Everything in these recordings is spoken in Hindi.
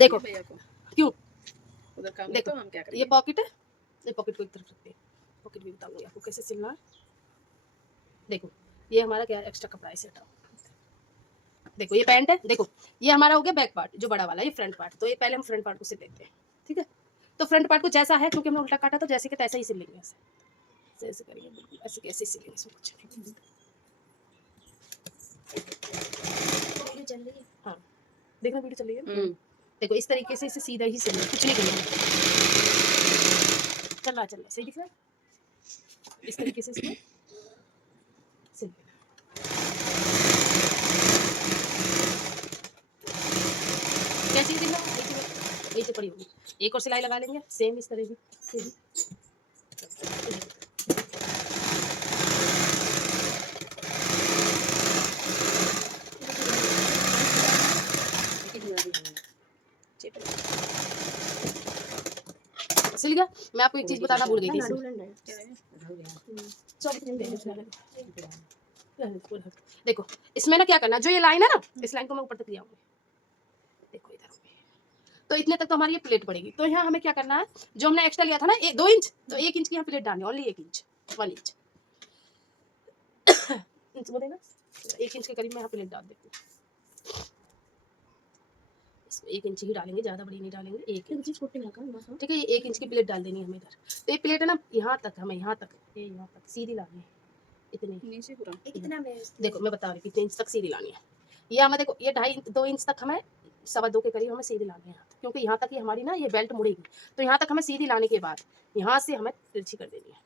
देखो भैया को क्यों उधर काम देखो, तो हम क्या करें। ये पॉकेट है, ये पॉकेट को एक तरफ रखते हैं, पॉकेट भी बताऊंगी आपको कैसे सिलना है। देखो ये हमारा क्या एक्स्ट्रा कपड़ा है, इसे हटाओ। देखो ये पैंट है, देखो ये हमारा हो गया बैक पार्ट जो बड़ा वाला, ये फ्रंट पार्ट। तो ये पहले हम फ्रंट पार्ट को सिल लेते हैं, ठीक है। तो फ्रंट पार्ट को जैसा है, क्योंकि हमने उल्टा काटा तो जैसे कि तैसा ही सिल लेंगे, ऐसे ऐसे करेंगे, बिल्कुल ऐसे कैसे सिलेंगे, इसमें कुछ नहीं। चल रही है। हाँ देखना वीडियो चल रही है। देखो इस तरीके से इसे सीधा ही सिलना, कुछ नहीं करना। चल रहा सही दिख रहा है, इस तरीके से इसको सिल लेना। कैसी दिख रहा है, नीचे पड़ी होगी। एक और सिलाई लगा लेंगे सेम इस तरह से ही। सिल गया। मैं आपको एक चीज बताना भूल गई थी इसमें। देखो इसमें ना क्या करना, जो ये लाइन है ना, इस लाइन को मैं ऊपर तक ले आऊंगी। देखो इधर तो इतने तक तो हमारी ये प्लेट पड़ेगी। तो यहाँ हमें क्या करना है, जो हमने एक्स्ट्रा लिया था ना 2 इंच, तो 1 इंच की यहाँ प्लेट डालनी, ओनली 1 इंच, 1 इंच इंच बोलेगा 1 इंच के करीब मैं यहाँ प्लेट डाल देती हूँ। इसको 1 इंच ही डालेंगे, ज़्यादा बड़ी नहीं डालेंगे, 1 इंच छोटी ना कर, ठीक है। ये 1 इंच की प्लेट डाल देनी है हमें इधर। तो ये प्लेट है ना यहाँ तक, हमें यहाँ तक, ये यहाँ तक सीधी लानी है, इतनी नीचे पूरा कितना में देखो मैं बता रही हूँ कितने इंच तक सीधी लानी है। ये हमें देखो ये 2.5 इंच तक हमें 2.25 के करीब हमें सीधी लानी है, क्योंकि यहाँ तक ही हमारी ना ये बेल्ट मुड़ेगी। तो यहाँ तक हमें सीधी लाने के बाद यहाँ से हमें तिरछी कर देनी है,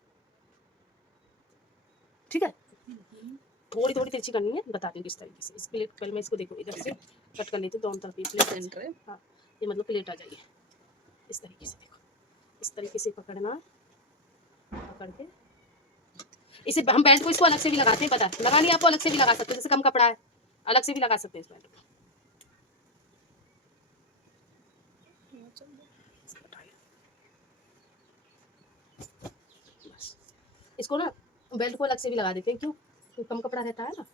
ठीक है। थोड़ी थोड़ी तिरछी करनी है, बताती हूँ किस तरीके से। इस प्लेट पहले मैं इसको देखो इधर से कट कर लेती हूँ, दोनों तरफ प्लेट सेंटर है। हाँ ये मतलब प्लेट आ जाइए इस तरीके से। देखो इस तरीके से पकड़ना, पकड़ के इसे हम बेल्ट को इसको अलग से भी लगाते हैं, पता है, लगानी आपको अलग से भी लगा सकते हैं, जैसे कम कपड़ा है अलग से भी लगा सकते हैं इस बेल्ट को। बस इसको ना बेल्ट को अलग से भी लगा देते हैं, क्यों, क्योंकि कम कपड़ा रहता है ना।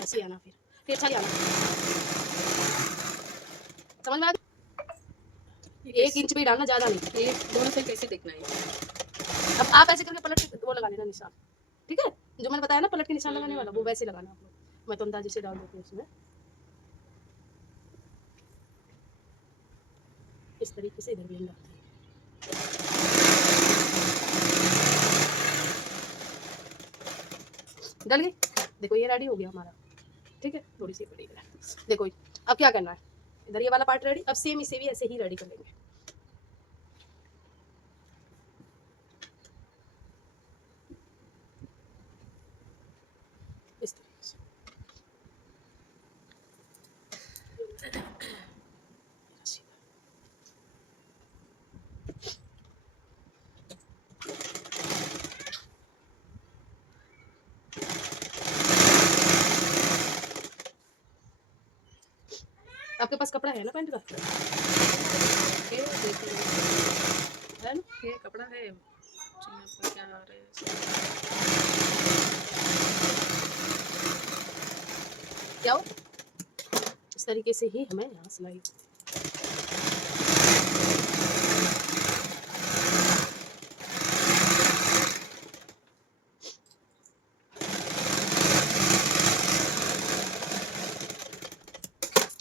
ऐसे आना, फिर अच्छा आना, समझ में आ गया। 1 इंच भी डालना, ज्यादा नहीं। ये दोनों से कैसे देखना है। अब आप ऐसे करके पलट के वो लगा लेना निशान, ठीक है, जो मैंने बताया ना पलट के निशान लगाने वाला, वो वैसे लगाना आप लोग। मैं तो अंदाजे से डाल देती हूँ इसमें, इस तरीके से इधर भी हम डालते हैं। डल गई। देखो ये रेडी हो गया हमारा, ठीक है। थोड़ी सी बड़ी है, देखो अब क्या करना है, इधर ये वाला पार्ट रेडी। अब सेम इसे भी ऐसे ही रेडी कर लेंगे। इस तरीके से आपके पास कपड़ा है ना पैंट का, है ना, ये कपड़ा है क्या आ रहा है। क्या हो, इस तरीके से ही हमें यहाँ सिलाई।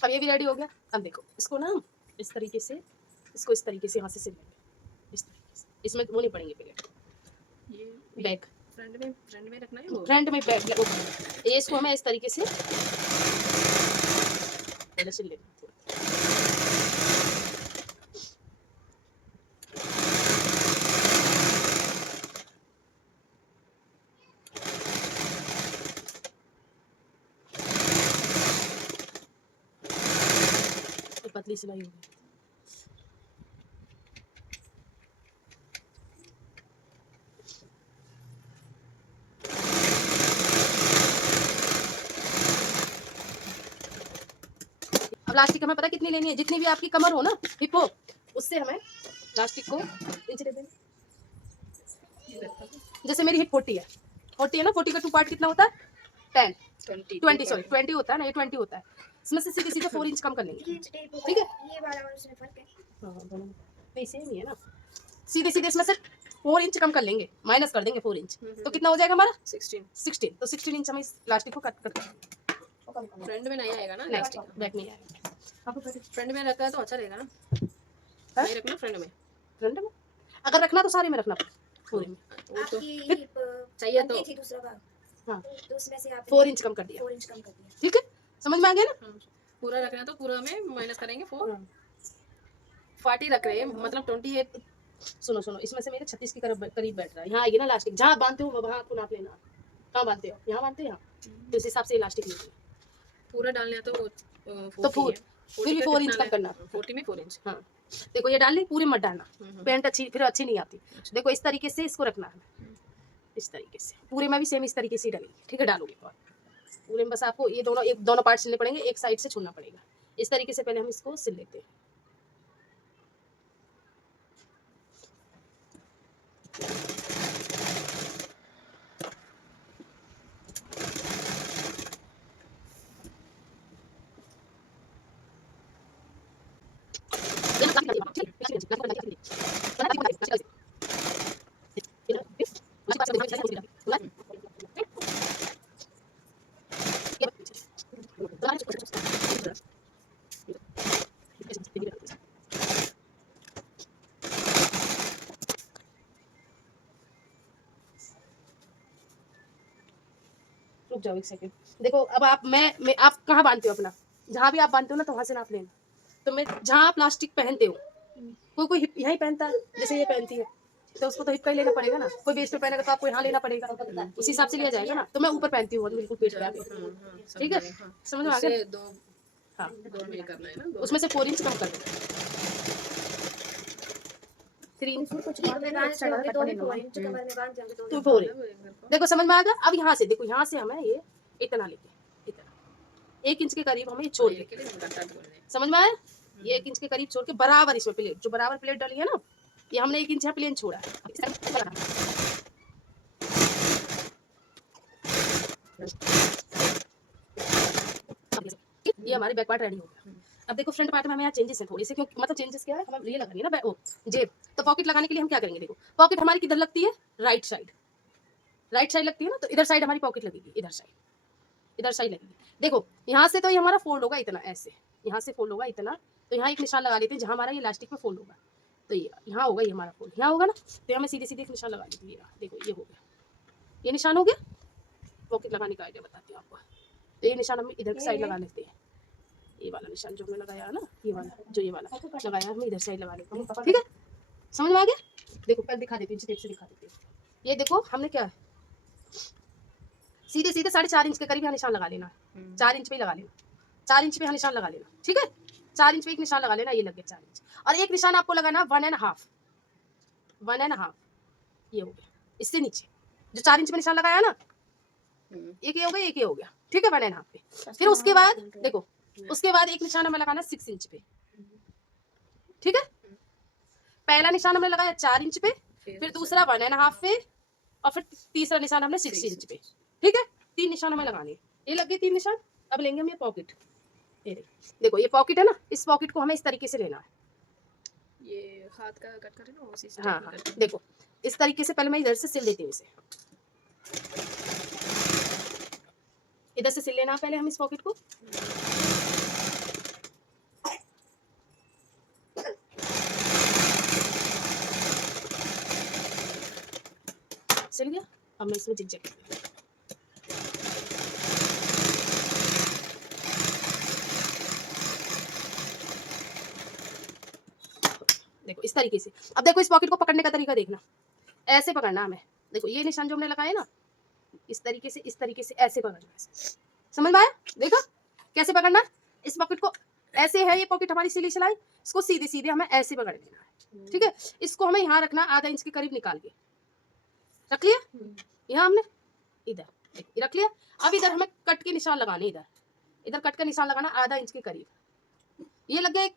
अब ये भी रेडी हो गया। अब देखो इसको ना इस तरीके से, इसको इस तरीके से यहाँ से सिल लेंगे, इस तरीके से। इसमें वो नहीं पड़ेंगे प्लेट, ये बैक फ्रंट में रखना है वो। फ्रंट में बैक, ये इसको हमें इस तरीके से पहले सिल लेना थोड़ा। पतली सिलाई होगी। अब लास्टिक हमें पता है कितनी लेनी है, जितनी भी आपकी कमर हो ना, हिप हो, उससे हमें लास्टिक को इंच दे देना। जैसे मेरी हिप 40 है, 40 है ना, 40 का 2 पार्ट कितना होता है, 10 20 20 सॉरी 20 होता है ना, ये 20 होता है। इसमें से सीधे सीधे 4 इंच कम कर लेंगे। ये टेप होगा, ठीक है। ये वाला और उसमें फर्क है। हाँ दोनों नहीं सेम ही है ना। सीधे सीधे इसमें से 4 इंच कम कर लेंगे, माइनस कर देंगे 4 इंच, तो कितना हो जाएगा हमारा 16 16। तो 16 इंच हम इस प्लास्टिक को कट कर फ्रंट में नहीं आएगा ना नहीं इलास्टिक। बैक नहीं आएगा। आपको फ्रंट में रखा है तो अच्छा रहेगा ना। हाँ? नहीं रखना फ्रंट में। फ्रंट में अगर रखना तो सारे में रखना पूरे में। वो तो आपकी हिप चाहिए तो बनती थी दूसरा भाग, हाँ तो उसमें से आपने 4 इंच कम कर दिया। 4 इंच कम कर दिया। ठीक है, समझ में आ गया ना। हाँ, पूरा रखना है तो पूरा में माइनस करेंगे 4। हाँ। 40 रख रहे हैं मतलब 28। सुनो सुनो, इसमें से मेरे 36 के करीब बैठ रहा है। यहाँ आएगी ना इलास्टिक, जहाँ आप बांधते हो वहाँ आपको नाप लेना। कहाँ बांधते हो, यहाँ बांधते हो, यहाँ तो इस हिसाब से इलास्टिक लेंगे। पूरा डालना है तो तो फिर भी 4 इंच कम करना। 40 में 4 इंच। हाँ देखो ये डाल ली, पूरे मत डालना, हम्म। पेंट फिर अच्छी नहीं आती। देखो इस तरीके से इसको रखना है, इस तरीके से पूरे में भी सेम इस तरीके से ही डालेंगे। ठीक है, डालोगे तो पूरे में बस आपको ये दोनों पार्ट सिलने पड़ेंगे, एक साइड से छोड़ना पड़ेगा। इस तरीके से पहले हम इसको सिल लेते हैं। रुक जाओ एक सेकंड। देखो अब आप कहाँ बांधते हो अपना, जहाँ भी आप बांधते हो ना तो वहां से नाप लेना। तो मैं जहाँ आप प्लास्टिक पहनते हो, कोई कोई यहीं पहनता है, जैसे ये पहनती है तो उसको तो हिप का ही लेना पड़ेगा ना। कोई बेस पे पहनेगा तो आपको यहाँ लेना पड़ेगा, उसी हिसाब से लिया जाएगा ना। तो मैं ऊपर पहनती हूँ बिल्कुल पीठ पे आके। ठीक है, समझ में आ गया। दो हाँ दो में करना है ना, दो उसमें से 4 इंच कम कर दो। 3 इंच कुछ और में बांध दोगे तो भी 4 इंच कमर में बांध दोगे तो तो 4 इंच। देखो समझ में आ गया। अब यहाँ से देखो, यहाँ से हमें ये इतना लेके इतना 1 इंच के करीब हमें ये छोड़ के, समझ में आया। ये 1 इंच के करीब छोड़ के बराबर इसमें प्लेट, जो बराबर प्लेट डाली है ना, ये हमने 1 इंच यहाँ प्लेन छोड़ा है। ये हमारे बैक पार्ट रेडी हो गया। अब देखो फ्रंट पार्ट में हमें यहाँ चेंजेस हैं थोड़े से, क्योंकि मतलब चेंजेस क्या है, हमें ये लगानी है ना वो जेब। तो पॉकेट लगाने के लिए हम क्या करेंगे, देखो पॉकेट हमारी किधर लगती है, राइट साइड लगती है ना। तो इधर साइड हमारी पॉकेट लगेगी, इधर साइड लगेगी। देखो यहाँ से तो ये हमारा फोल्ड होगा इतना, ऐसे यहाँ से फोल्ड होगा इतना। तो यहाँ एक निशान लगा लेते हैं जहाँ हमारा ये इलास्टिक में फोल्ड होगा। तो ये यहाँ होगा, ये हमारा फोल्ड यहाँ होगा ना। तो हमें सीधे सीधे एक निशान लगा लेते हैं। देखो ये हो गया, ये निशान हो गया। पॉकेट लगाने का आइडिया बताती हूँ आपको। तो ये निशान हम इधर की साइड लगा लेते हैं। ये वाला निशान जो हमने लगाया है ना, ये वाला लगाया हम इधर साइड लगा लेते हैं। ठीक है, समझ में आ गया। देखो पहले दिखा देती हूँ, टेप से दिखा देती हूँ। ये देखो हमने क्या है, सीधे 4.5 इंच के करीब यहाँ निशान लगा लेना। 4 इंच पे ही लगा लेना, 4 इंच पे यहाँ निशान लगा लेना। ठीक है, 4 इंच पे एक निशान लगा लेना, ये लग गया 4 इंच। और एक निशान आपको लगाना 1.5, ये हो गया। इससे नीचे जो 4 इंच में निशान लगाया ना, एक ये हो गया, एक ये हो गया। ठीक है, 1.5 पे। फिर उसके बाद देखो, उसके बाद एक निशान हमें लगाना 6 इंच पे। ठीक है, पहला निशान हमने लगाया 4 इंच पे, फिर दूसरा 1.5 पे, और फिर तीसरा निशान हमने 6 इंच पे। ठीक है, 3 निशान हमें लगाने। ये लग गए 3 निशान। अब लेंगे हम ये पॉकेट। ये देखो ये पॉकेट है ना, इस पॉकेट को हमें इस तरीके से लेना है। ये हाथ का कट करें ना उसी से। हाँ देखो इस तरीके से पहले मैं इधर से सिल देती हूँ इसे। इधर से सिल लेना पहले हम इस पॉकेट को। सिल गया। अब मैं इसमें जिग-जैग कर देती हूँ। देखो इस तरीके से। अब देखो इस पॉकेट को पकड़ने का तरीका देखना, ऐसे पकड़ना हमें। देखो ये निशान जो हमने लगाया ना, इस तरीके से ऐसे पकड़ना है। समझ में आया? देखो कैसे पकड़ना। इस पॉकेट को ऐसे है, ये पॉकेट हमारी सिली सिलाई, इसको सीधे सीधे हमें ऐसे पकड़ लेना है। ठीक है, इसको हमें यहाँ रखना, आधा इंच के करीब निकाल के रख लिया। यहाँ हमने इधर रख लिया। अब इधर हमें कट के निशान लगाने, इधर कट का निशान लगाना आधा इंच के करीब। ये लग गया एक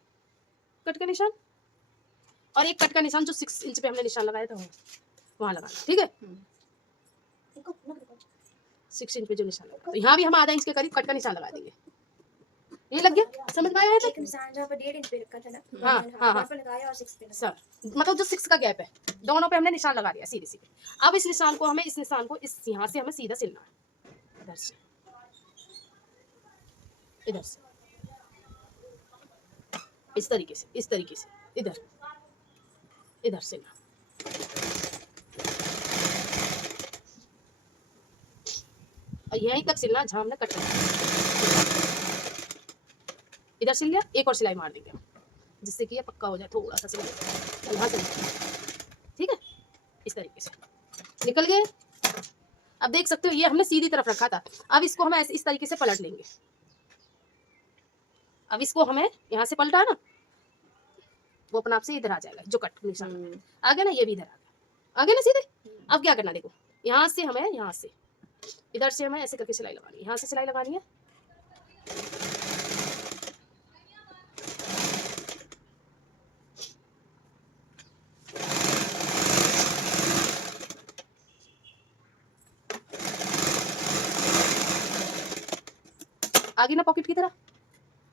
कट का निशान, और एक कट का निशान जो 6 इंच पे हमने निशान लगाया था वहाँ लगाना। ठीक है, 6 इंच पे जो निशान लगा, तो यहाँ भी हम आधा इंच के करीब कट का निशान लगा देंगे। ये लग गया, समझ में आया है? एक निशान जहाँ पर 1.5 इंच पे रखा था ना, हाँ, वहाँ हाँ, वहाँ पर लगाया और 6 पे लगाया। सर मतलब जो 6 का गैप है, दोनों पे हमने निशान लगा दिया सीधे सीधे। अब इस निशान को हमें, इस निशान को इस यहाँ से हमें सीधा सिलना है, इधर से, इधर से, इस तरीके से, इस तरीके से, इधर इधर सिलना। और यहीं तक सिलना जहाँ हमने कट किया। इधर सिल लिया, एक और सिलाई मार देंगे हम, जिससे कि ये पक्का हो जाए, थोड़ा सा सिलाई यहाँ से, ठीक है, इस तरीके से निकल गए। अब देख सकते हो ये हमने सीधी तरफ रखा था, अब इसको हम ऐसे इस तरीके से पलट लेंगे। अब इसको हमें यहाँ से पलटा ना, वो अपने आप से इधर आ जाएगा, जो कट निशान आ गया ना, ये भी इधर आ गया ना सीधे। अब क्या करना, देखो यहाँ से हमें, यहाँ से इधर से हमें ऐसे करके सिलाई लगानी है, यहाँ से सिलाई लगानी है, आगे ना पॉकेट की तरह,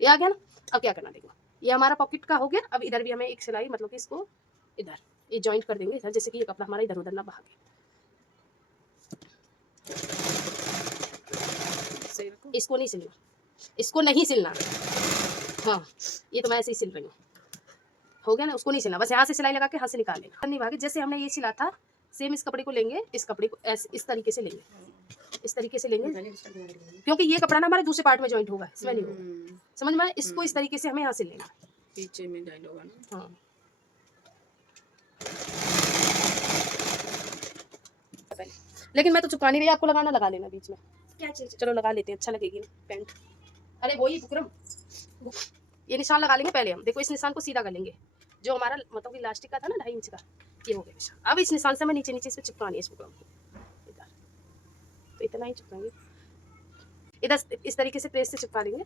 ये आ गया ना। अब क्या करना, देखो ये हमारा पॉकेट का हो गया। अब इधर भी हमें एक सिलाई, मतलब कि इसको इधर ये जॉइंट कर देंगे इधर, जैसे कि ये कपड़ा हमारा इधर उधर ना भागे। इसको नहीं सिलना, इसको नहीं सिलना, हाँ ये तो मैं ऐसे ही सिल रही हूँ, हो गया ना। उसको नहीं सिलना, बस यहाँ से सिलाई लगा के हाथ से निकाल लेना, नहीं भागे। जैसे हमने ये सिला था, सेम इस कपड़े को लेंगे, इस कपड़े को ऐसे इस तरीके से लेंगे, इस तरीके से लेंगे, क्योंकि ये कपड़ा ना हमारे दूसरे पार्ट में जॉइंट होगा, इसमें नहीं होगा, समझ में आया? इसको इस तरीके से हमें यहाँ से लेना, पीछे में जॉइंट होगा ना। हाँ लेकिन मैं तो चुपका नहीं रही, आपको लगाना लगा लेना बीच में, क्या चीज? चलो लगा लेते हैं, अच्छा लगेगी ना पैंट। अरे वही बुकरम, ये निशान लगा लेंगे पहले हम। देखो इस निशान को सीधा कर लेंगे, जो हमारा मतलब कि इलास्टिक का था ना 2.5 इंच का, ये हो गया निशान। अब इस निशान से हमें नीचे नीचे इस पे चिपकानी है, इस बुकरम को इधर, तो इतना ही चिपकाएंगे, इधर इस तरीके से प्रेस से चिपका लेंगे।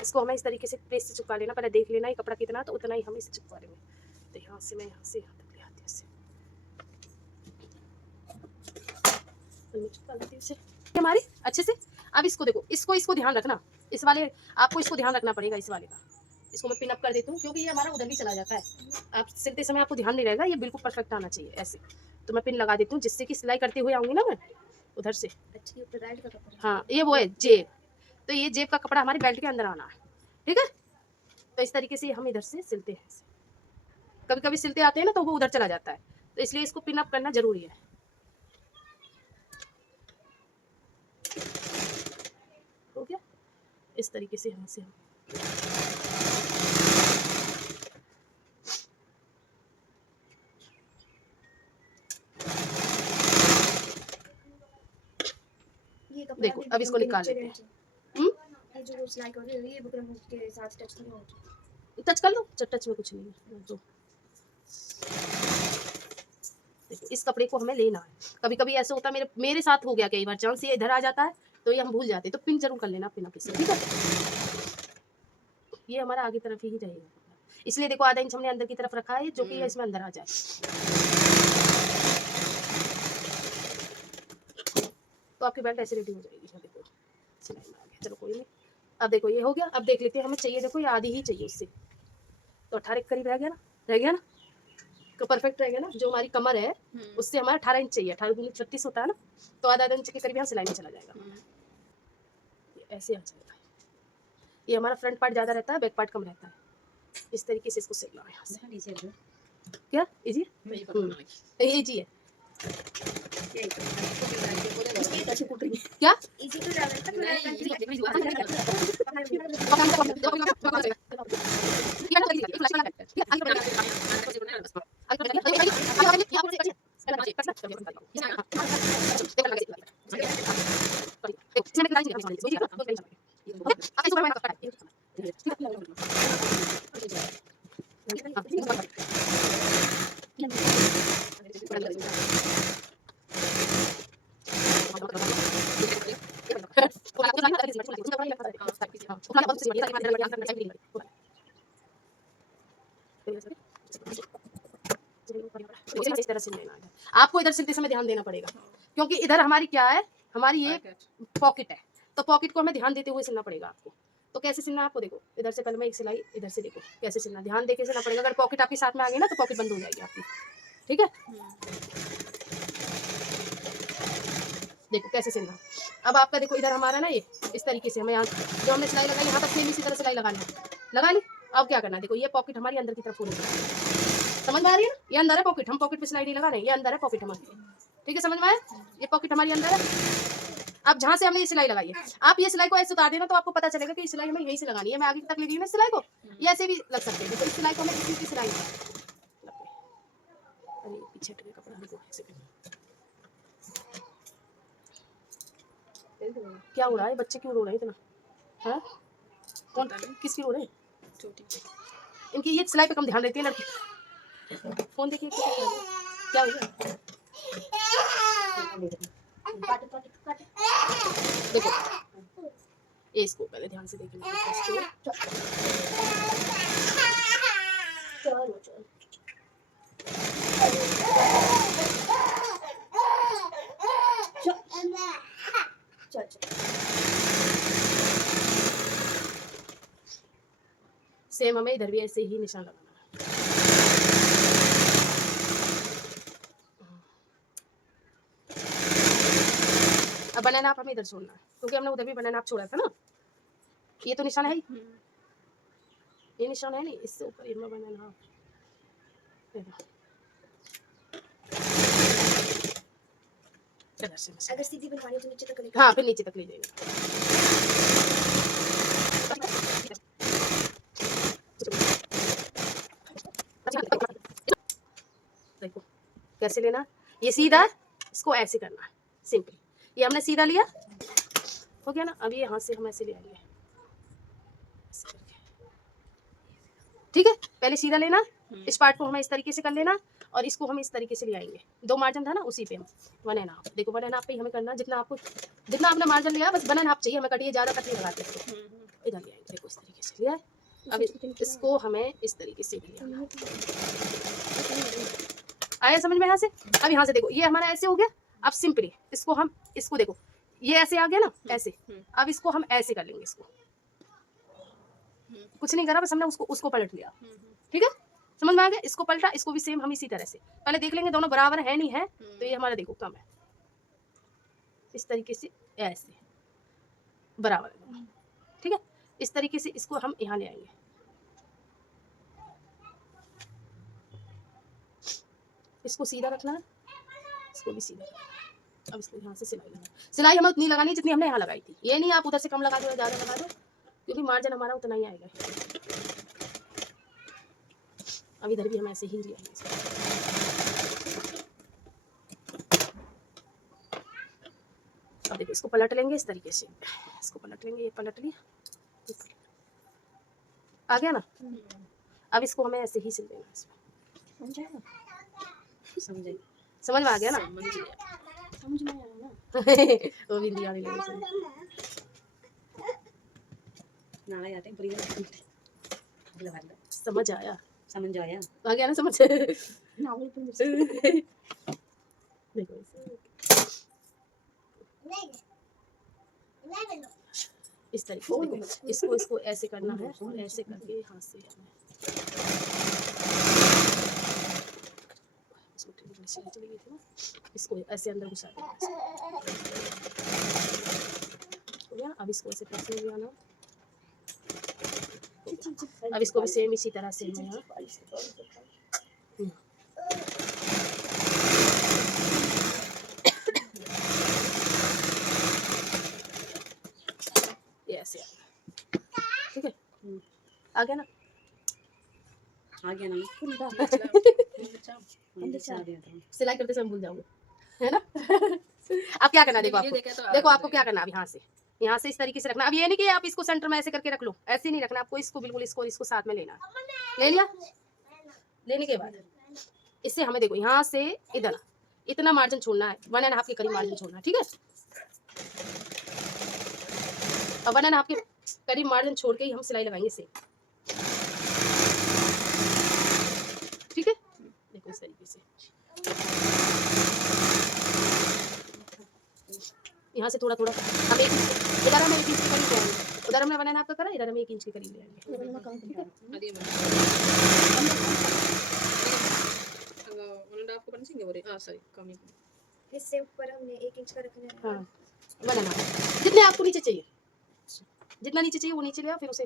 इसको हमें इस तरीके से प्रेस से चिपका लेना, पहले देख लेना ही कपड़ा कितना, तो उतना ही हम इसे चिपका लेंगे। तो यहाँ से मैं यहाँ से यहाँ तक ले आती हूँ, चिपका लेती हूँ इसे हमारी अच्छे से। अब इसको देखो, इसको ध्यान रखना, इस वाले आपको इसको ध्यान रखना पड़ेगा, इस वाले का। इसको मैं पिन अप कर देती हूँ, क्योंकि ये हमारा उधर भी चला जाता है, आप सिलते समय आपको ध्यान नहीं रहेगा, ये बिल्कुल परफेक्ट आना चाहिए ऐसे। तो मैं पिन लगा देती हूँ, जिससे कि सिलाई करते हुए आऊँगी ना मैं उधर से। अच्छा ये राइट का कपड़ा। हाँ ये वो है जेब, तो ये जेब का कपड़ा हमारे बेल्ट के अंदर आना है, ठीक है। तो इस तरीके से हम इधर से सिलते हैं, कभी कभी सिलते आते हैं ना तो वो उधर चला जाता है, तो इसलिए इसको पिन अप करना जरूरी है। हो गया, इस तरीके से यहाँ से हम ये कपड़ा देखो, भी अब इसको बुकरम के निकाल नीचे लेते हैं। रहना चाहिए। ये जो सिलाई कर रही है ये बुकरम के साथ टच नहीं होना चाहिए। टच कर लो, टच में कुछ नहीं है। तो देखो इस कपड़े को हमें लेना है, कभी कभी ऐसा होता है, मेरे साथ हो गया कई बार, चांस ये इधर आ जाता है तो ये हम भूल जाते हैं, तो पिन जरूर कर लेना, पिन अप इससे, ठीक है। ये हमारा आगे तरफ ही रहेगा, इसलिए देखो आधा इंच हमने अंदर की तरफ रखा है, जो कि इसमें अंदर आ जाए। तो आपकी बेल्ट ऐसे रेडी हो जाएगी। देखो सिलाई में आ गया, चलो कोई नहीं। अब देखो ये हो गया, अब देख लेते हैं हमें चाहिए, देखो ये आधी ही चाहिए उससे, तो 18 के करीब रह गया ना, रह गया ना, तो परफेक्ट रहेगा ना। जो हमारी कमर है उससे हमारा 18 इंच चाहिए, 18 दूनी 36 होता है ना, तो आधा इंच के करीब यहाँ सिलाई में चला जाएगा, ये ऐसे आ जाएगा। ये हमारा फ्रंट पार्ट ज़्यादा रहता है, बैक पार्ट कम रहता है, इस तरीके से इसको सिलना है यहाँ से। क्या इजी इजी है क्या? इजी टू ट्रैवल आपको इधर सिलते समय ध्यान देना पड़ेगा, क्योंकि इधर हमारी क्या है, हमारी ये I get. पॉकेट है, तो पॉकेट को हमें ध्यान देते हुए सिलना पड़ेगा आपको। तो कैसे सिलना है आपको, देखो इधर से पहले मैं एक सिलाई, इधर से देखो कैसे सिलना, ध्यान देके सिलना पड़ेगा। अगर पॉकेट आपके साथ में आ गई ना तो पॉकेट बंद हो जाएगी आपकी, ठीक है। देखो कैसे सिलना। अब आपका देखो इधर हमारा ना ये इस तरीके से हमें यहाँ जो हमने सिलाई लगाई यहाँ तक सेम इसी तरह सिलाई लगानी है, लगा ली। अब क्या करना है, देखो ये पॉकेट हमारी अंदर की तरफ होनी चाहिए, समझ में आ रही है ना। ये अंदर है पॉकेट, हम पॉकेट पे सिलाई नहीं लगा रहे हैं, ये अंदर है पॉकेट हमारी, ठीक है, समझ में आया। ये पॉकेट हमारी अंदर है। अब जहाँ से हमने ये सिलाई लगाई है, आप ये सिलाई को ऐसे उतार देना तो आपको पता चलेगा कि ये सिलाई हमें यहीं से लगानी है। मैं आगे तक ले रही हूँ ना सिलाई को, ये ऐसे भी लग सकते हैं। तो इस सिलाई को हमें इसी की सिलाई अरे पीछे हट गया कपड़ा, हमको ऐसे करना। क्या हो रहा है, बच्चे क्यों रो रहे हैं इतना, हाँ कौन किसकी रो रहे हैं। छोटी इनकी ये सिलाई पे कम ध्यान देती है लड़की। फोन देखिए क्या हो गया। देखो ये इसको पहले ध्यान से देखना, इसको सेम हमें इधर भी ऐसे ही निशान लगाना है। अब बनाना आप हमें इधर छोड़ना है क्योंकि हमने उधर भी बनाना आप छोड़ा था ना। ये तो निशान है ही, ये निशान है नहीं, इससे ऊपर ये बनाना आप अगर सीधी बनवानी है तो नीचे तक लेके हाँ फिर नीचे तक ले जाएंगे। देखो कैसे लेना, ये सीधा, इसको ऐसे करना सिंपली। ये हमने सीधा लिया, हो गया ना। अब ये हाथ से हम ऐसे ले आएंगे, ठीक है। पहले सीधा लेना, इस पार्ट को हमें इस तरीके से कर लेना और इसको हम इस तरीके से ले आएंगे। 2 मार्जिन था ना उसी पे हम 1.5, देखो 1.5 पे ही हमें करना, जितना आपको जितना आपने मार्जिन लिया बस 1.5 चाहिए हमें, कटिए ज़्यादा कट नहीं लगाते इसको। इधर ले आएंगे, देखो इस तरीके से लिया। अब इसको हमें इस तरीके से ले आना, आया समझ में यहाँ से। अब यहाँ से देखो ये हमारा ऐसे हो गया। अब सिंपली इसको हम इसको देखो ये ऐसे आ गया ना ऐसे। अब इसको हम ऐसे कर लेंगे, इसको कुछ नहीं करा, बस हमने उसको पलट लिया, ठीक है, समझ में आ गया। इसको पलटा, इसको भी सेम हम इसी तरह से पहले देख लेंगे दोनों बराबर है नहीं है, तो ये हमारा देखो कम है, इस तरीके से ऐसे बराबर है, ठीक है। इस तरीके से इसको हम यहाँ ले आएंगे, इसको सीधा रखना है, इसको भी सीधा रखना है। अब इसको यहाँ से सिलाई लगाना, सिलाई हमें उतनी लगानी जितनी हमने यहाँ लगाई थी, ये नहीं आप उधर से कम लगा दो या ज़्यादा लगा दो, क्योंकि मार्जिन हमारा उतना ही आएगा। अब इधर भी हम ऐसे ही ले आएंगे। अब देखो इसको पलट लेंगे इस तरीके से, इसको पलट लेंगे, ये पलट लिया, आ गया ना। अब इसको हमें ऐसे ही सिल देना, इसमें समझ में आ गया ना। समझ में आया ना। वो बिंदी वाली लगी समझ। समझ आया, समझ आया, आ गया ना समझ। नावल पे देखो इस तरीके से देखो, इसको ऐसे करना है और ऐसे करके हाथ से चली गई थी ना, इसको ऐसे अंदर घुसा देना। अब इसको ऐसे प्रेस में आना, अब इसको भी सेम इसी तरह से मैं यहाँ ये ऐसे आ गया, ठीक है, आ गया ना, आ गया ना। सिलाई करते समय भूल जाओगे, है ना। अब क्या करना, देखो आपको देखो आपको क्या करना, अब यहाँ से इस तरीके से रखना। अब ये नहीं कि आप इसको सेंटर में ऐसे करके रख लो, ऐसे नहीं रखना आपको, इसको बिल्कुल इसको साथ में लेना। ले लिया, लेने के बाद इससे हमें देखो यहाँ से इधर इतना मार्जिन छोड़ना है, 1.5 के करीब मार्जिन छोड़ना है, ठीक है। अब 1.5 के करीब मार्जिन छोड़ के ही हम सिलाई लगाएंगे इसे, ठीक है। देखो इस तरीके से यहाँ से थोड़ा थोड़ा हम 1 इंच, इधर हम 1 इंच के करीब ले आएंगे, उधर हमने बनाना आपका करा, इधर हम 1 इंच के करीब ले आएंगे। मेरे में कम ठीक है అది ಹಂಗ 1.5 ಪನ್ಸಿಂಗೆ ಬರೀ ಸರಿ ಕಮ್ಮಿ इससे ऊपर हमने 1 इंच का रखना है हाँ बनाना है। जितने आपको नीचे चाहिए, जितना नीचे चाहिए वो नीचे ले आओ, फिर उसे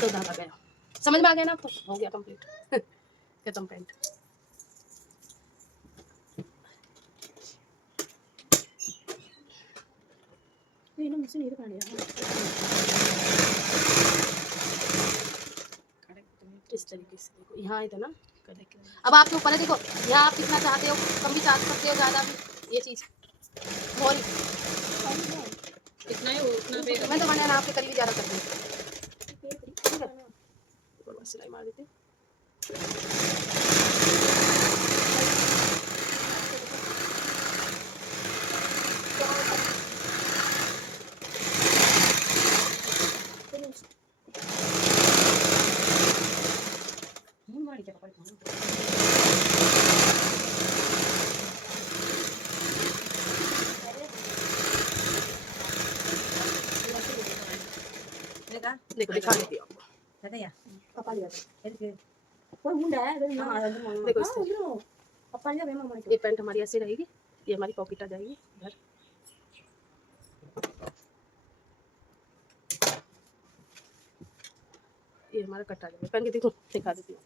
तो धागा गया। समझ में आ गया ना आपको? हो गया कंप्लीट। खत्म पैंट। ये ना मुझसे नहीं रखना है इस तरीके से देखो, यहाँ इधर ना कर देखे। अब आपके ऊपर है, देखो यहाँ आप कितना चाहते हो, कम भी चाह सकते हो, ज़्यादा भी, ये चीज़ और इतना है वो उतना पे मैं तो मैंने आपके करीब ज़्यादा कर दूँ, ठीक है? ऊपर बस सिलाई मार देते हैं। ಹಿಂಗ್ ಮಾಡಿ ಚಪಾತಿ ಬೇಕಾ देखो दिखा देती हूँ आपको, ಅದಯ್ಯ पापा लिया ಎದಕ್ಕೆ कोई मुंडा है अगर ना देखो इस हां गिरो पापा लिया मैं मामा ये पैंट हमारी ऐसे रहेगी, ये हमारी पॉकेट आ जाएगी इधर, ये हमारा कट आ जाएगा। पहन के देखो, दिखा देती हूँ।